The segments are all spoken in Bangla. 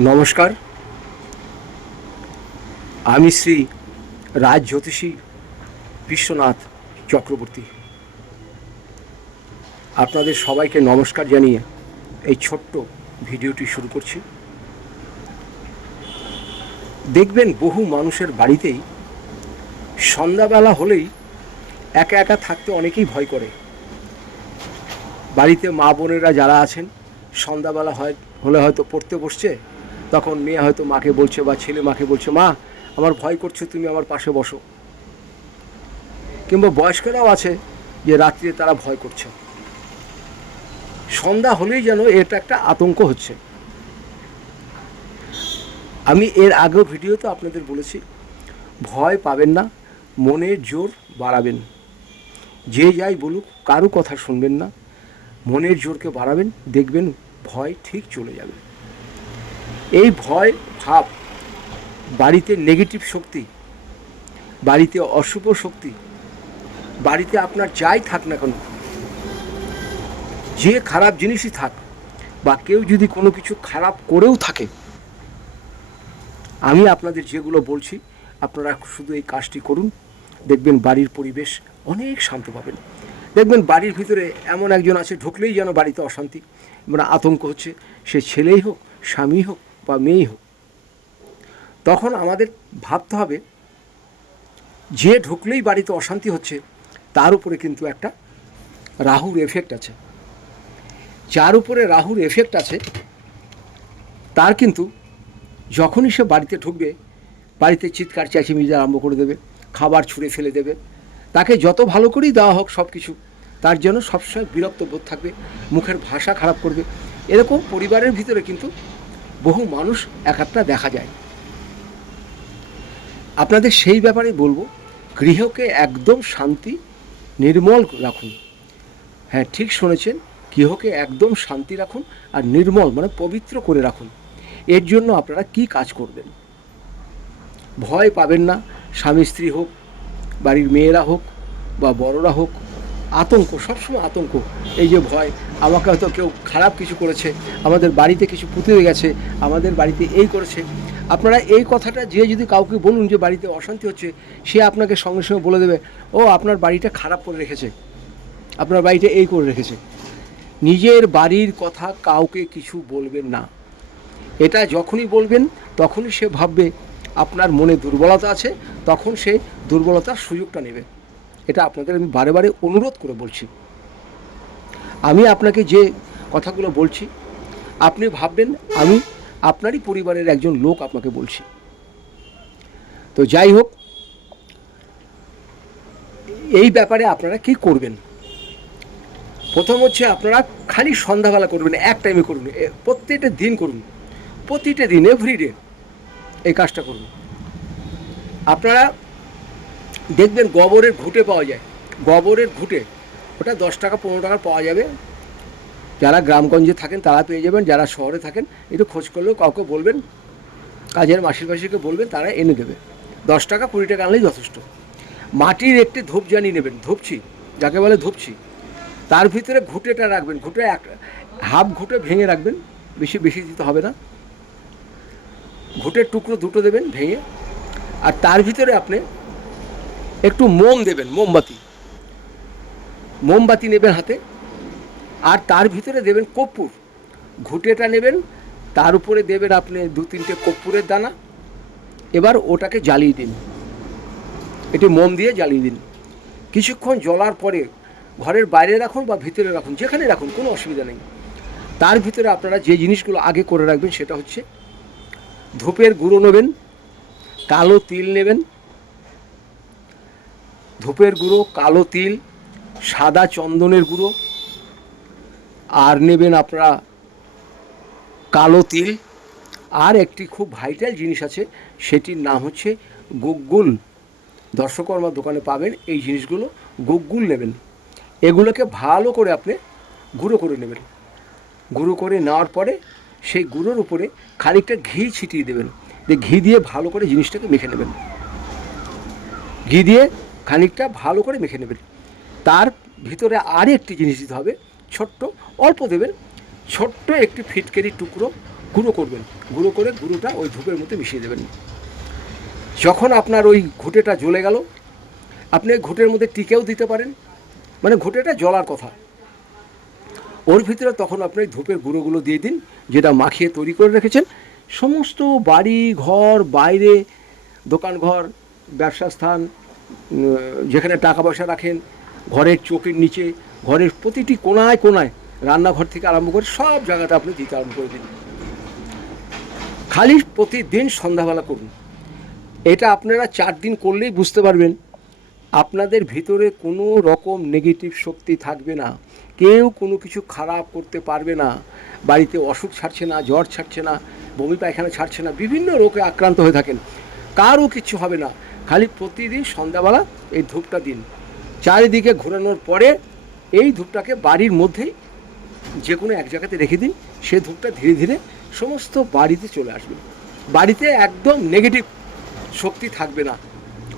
নমস্কার। আমি শ্রী রাজ জ্যোতিষী বিশ্বনাথ চক্রবর্তী। আপনাদের সবাইকে নমস্কার জানিয়ে এই ছোট্ট ভিডিওটি শুরু করছি। দেখবেন বহু মানুষের বাড়িতেই সন্ধ্যাবেলা হলেই একা একা থাকতে অনেকেই ভয় করে। বাড়িতে মা বোনেরা যারা আছেন, সন্ধ্যাবেলা হয়, হলে হয়তো পড়তে বসছে তখন মেয়ে হয়তো মাকে বলছে বা ছেলে মাকে বলছে, মা, আমার ভয় করছে, তুমি আমার পাশে বসো। কিংবা বয়স্করাও আছে যে রাত্রিরে তারা ভয় করছে। সন্ধ্যা হলেই যেন এটা একটা আতঙ্ক হচ্ছে। আমি এর আগেও ভিডিওতে আপনাদের বলেছি, ভয় পাবেন না মনের জোর বাড়াবেন। যে যাই বলুক, কারও কথা শুনবেন না, মনের জোরকে বাড়াবেন, দেখবেন ভয় ঠিক চলে যাবে। এই ভয়, ভাব বাড়িতে নেগেটিভ শক্তি, বাড়িতে অশুভ শক্তি, বাড়িতে আপনার যাই থাক না কেন, যে খারাপ জিনিসই থাক বা কেউ যদি কোনো কিছু খারাপ করেও থাকে, আমি আপনাদের যেগুলো বলছি, আপনারা শুধু এই কাজটি করুন, দেখবেন বাড়ির পরিবেশ অনেক শান্ত পাবেন। দেখবেন বাড়ির ভিতরে এমন একজন আছে, ঢুকলেই যেন বাড়িতে অশান্তি মানে আতঙ্ক হচ্ছে, সে ছেলেই হোক স্বামী হোক বা মেয়েই হোক, তখন আমাদের ভাবতে হবে যে ঢুকলেই বাড়িতে অশান্তি হচ্ছে, তার উপরে কিন্তু একটা রাহুর এফেক্ট আছে। যার উপরে রাহুর এফেক্ট আছে, তার কিন্তু যখনই সে বাড়িতে ঢুকবে, বাড়িতে চিৎকার চেঁচিমেচি আরম্ভ করে দেবে, খাবার ছুঁড়ে ফেলে দেবে, তাকে যত ভালো করেই দেওয়া হোক সব কিছু তার জন্য সবসময় বিরক্ত বোধ থাকবে, মুখের ভাষা খারাপ করবে, এরকম পরিবারের ভিতরে কিন্তু বহু মানুষ এক একটা দেখা যায়। আপনাদের সেই ব্যাপারে বলব, গৃহকে একদম শান্তি, নির্মল রাখুন। হ্যাঁ ঠিক শুনেছেন, গৃহকে একদম শান্তি রাখুন আর নির্মল মানে পবিত্র করে রাখুন। এর জন্য আপনারা কি কাজ করবেন? ভয় পাবেন না, স্বামী স্ত্রী হোক, বাড়ির মেয়েরা হোক বা বড়রা হোক আতঙ্ক, সবসময় আতঙ্ক। এই যে ভয়, আমাকে হয়তো কেউ খারাপ কিছু করেছে, আমাদের বাড়িতে কিছু পুঁতে গেছে, আমাদের বাড়িতে এই করেছে। আপনারা এই কথাটা যে যদি কাউকে বলুন যে বাড়িতে অশান্তি হচ্ছে, সে আপনাকে সঙ্গে সঙ্গে বলে দেবে, ও, আপনার বাড়িটা খারাপ করে রেখেছে। আপনার বাড়িটা এই করে রেখেছে। নিজের বাড়ির কথা কাউকে কিছু বলবেন না। এটা যখনই বলবেন, তখনই সে ভাববে, আপনার মনে দুর্বলতা আছে। তখন সে দুর্বলতার সুযোগটা নেবে। এটা আপনাদের আমি বারে বারে অনুরোধ করে বলছি। আমি আপনাকে যে কথাগুলো বলছি, আপনি ভাববেন আমি আপনারই পরিবারের একজন লোক আপনাকে বলছি। তো যাই হোক, এই ব্যাপারে আপনারা কি করবেন? প্রথম হচ্ছে আপনারা খালি সন্ধ্যাবেলা করবেন, এক টাইমে করুন প্রত্যেকটা দিন করুন, প্রতিটা দিন এভরিডে এই কাজটা করুন। আপনারা দেখবেন গোবরের ঘুঁটে পাওয়া যায়। গোবরের ঘুঁটে। ওটা দশ টাকা, পনেরো টাকা পাওয়া যাবে। যারা গ্রামগঞ্জে থাকেন তারা পেয়ে যাবেন, যারা শহরে থাকেন, একটু খোঁজ করলেও কাউকে বলবেন, কাজের মাসির মাসিকে বলবেন, তারা এনে দেবে। দশ টাকা, কুড়ি টাকা আনলেই যথেষ্ট। মাটির একটি ধূপজানি নেবেন ধূপছি যাকে বলে ধূপছি তার ভিতরে ঘুঁটেটা রাখবেন, ঘুঁটে এক, হাফ ঘুঁটে ভেঙে রাখবেন, বেশি বেশি দিতে হবে না। ঘুঁটের টুকরো দুটো দেবেন ভেঙে। আর তার ভিতরে আপনি একটু মোম দেবেন, মোমবাতি। মোমবাতি নেবেন হাতে, আর তার ভিতরে দেবেন কর্পূর। ঘুঁটেটা নেবেন, তার উপরে দেবেন আপনি দু তিনটে কর্পূরের দানা। এবার ওটাকে জ্বালিয়ে দিন। এটি মোম দিয়ে জ্বালিয়ে দিন। কিছুক্ষণ জ্বলার পরে ঘরের বাইরে রাখুন বা ভিতরে রাখুন, যেখানে রাখুন, কোনো অসুবিধা নেই। তার ভিতরে আপনারা যে জিনিসগুলো আগে করে রাখবেন সেটা হচ্ছে ধূপের গুঁড়ো নেবেন, কালো তিল নেবেন ধূপের গুঁড়ো, কালো তিল, সাদা চন্দনের গুঁড়ো, আর নেবেন আপনারা কালো তিল। আর একটি খুব ভাইটাল জিনিস আছে, সেটির নাম হচ্ছে গুগ্গুল। দর্শকর্মার দোকানে পাবেন এই জিনিসগুলো, গুগ্গুল নেবেন। এগুলোকে ভালো করে আপনি গুঁড়ো করে নেবেন। গুঁড়ো করে নেওয়ার পরে সেই গুঁড়োর উপরে খানিকটা ঘি ছিটিয়ে দেবেন। দিয়ে ঘি দিয়ে ভালো করে জিনিসটাকে মেখে নেবেন। ঘি দিয়ে খানিকটা ভালো করে মেখে নেবেন। তার ভিতরে আর একটি জিনিস দিতে হবে, ছোট্ট, অল্প দেবেন, ছোট্ট একটি ফিটকেরি টুকরো গুঁড়ো করবেন। গুঁড়ো করে গুঁড়োটা ওই ধূপের মধ্যে মিশিয়ে দেবেন। যখন আপনার ওই ঘুঁটেটা জ্বলে গেল, আপনি ঘুঁটের মধ্যে টিকেও দিতে পারেন। মানে ঘুঁটেটা জ্বলার কথা। ওর ভিতরে তখন আপনি ধূপের গুঁড়োগুলো দিয়ে দিন, যেটা মাখিয়ে তৈরি করে রেখেছেন। সমস্ত বাড়ি, ঘর, বাইরে, দোকান, ঘর, ব্যবসা স্থান যেখানে টাকা পয়সা রাখেন, ঘরের চোখের নিচে, ঘরের প্রতিটি কোনায় কোনায় রান্নাঘর থেকে আরম্ভ করে সব জায়গাটা আপনি দিতে আরম্ভ করে দিন। খালি প্রতিদিন সন্ধ্যাবেলা করুন। এটা আপনারা চার দিন করলেই বুঝতে পারবেন, আপনাদের ভিতরে কোনো রকম নেগেটিভ শক্তি থাকবে না। কেউ কোনো কিছু খারাপ করতে পারবে না। বাড়িতে অসুখ ছাড়ছে না, জ্বর ছাড়ছে না, বমি পায়খানা ছাড়ছে না, বিভিন্ন রোগে আক্রান্ত হয়ে থাকেন। কারও কিছু হবে না। খালি প্রতিদিন সন্ধ্যাবেলা এই ধূপটা দিন। চারিদিকে ঘোরানোর পরে এই ধূপটাকে বাড়ির মধ্যেই যে কোনো এক জায়গাতে রেখে দিন, সে ধূপটা ধীরে ধীরে সমস্ত বাড়িতে চলে আসবে। বাড়িতে একদম নেগেটিভ শক্তি থাকবে না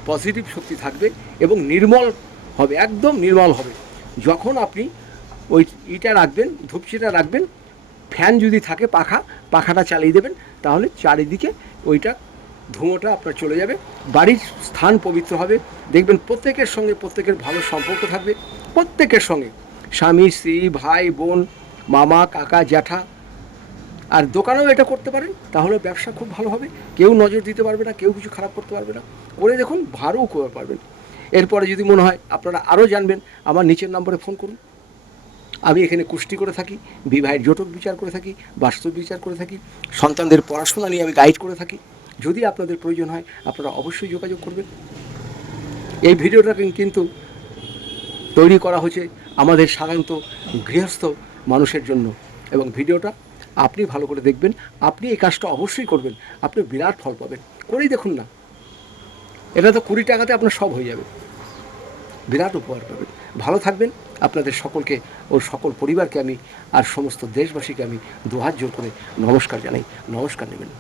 পজিটিভ শক্তি থাকবে এবং নির্মল হবে, একদম নির্মল হবে। যখন আপনি ওই ইটা রাখবেন ধূপচিটা রাখবেন ফ্যান যদি থাকে পাখা, পাখাটা চালিয়ে দেবেন, তাহলে চারিদিকে ওইটা ধুঁয়োটা আপনার চলে যাবে। বাড়ির স্থান পবিত্র হবে। দেখবেন প্রত্যেকের সঙ্গে প্রত্যেকের ভালো সম্পর্ক থাকবে। প্রত্যেকের সঙ্গে। স্বামী, স্ত্রী, ভাই, বোন, মামা, কাকা, জ্যাঠা। আর দোকানেও এটা করতে পারেন তাহলে ব্যবসা খুব ভালো হবে। কেউ নজর দিতে পারবে না, কেউ কিছু খারাপ করতে পারবে না। করে দেখুন ভালোও করে পারবেন। এরপরে যদি মনে হয়, আপনারা আরও জানবেন, আমার নিচের নম্বরে ফোন করুন। আমি এখানে কুষ্টি করে থাকি, বিবাহের জটক বিচার করে থাকি, বাস্তব বিচার করে থাকি, সন্তানদের পড়াশোনা নিয়ে আমি গাইড করে থাকি। যদি আপনাদের প্রয়োজন হয়, আপনারা অবশ্যই যোগাযোগ করবেন। এই ভিডিওটা কিন্তু তৈরি করা হয়েছে আমাদের সাধারণত গৃহস্থ মানুষের জন্য। এবং ভিডিওটা আপনি ভালো করে দেখবেন, আপনি এই কাজটা অবশ্যই করবেন, আপনি বিরাট ফল পাবেন। করেই দেখুন না। এটা তো কুড়ি টাকাতে আপনার সব হয়ে যাবে। বিরাট উপহার পাবেন। ভালো থাকবেন। আপনাদের সকলকে ও সকল পরিবারকে আমি আর সমস্ত দেশবাসীকে আমি দুহাত জোর করে নমস্কার জানাই। নমস্কার নেবেন।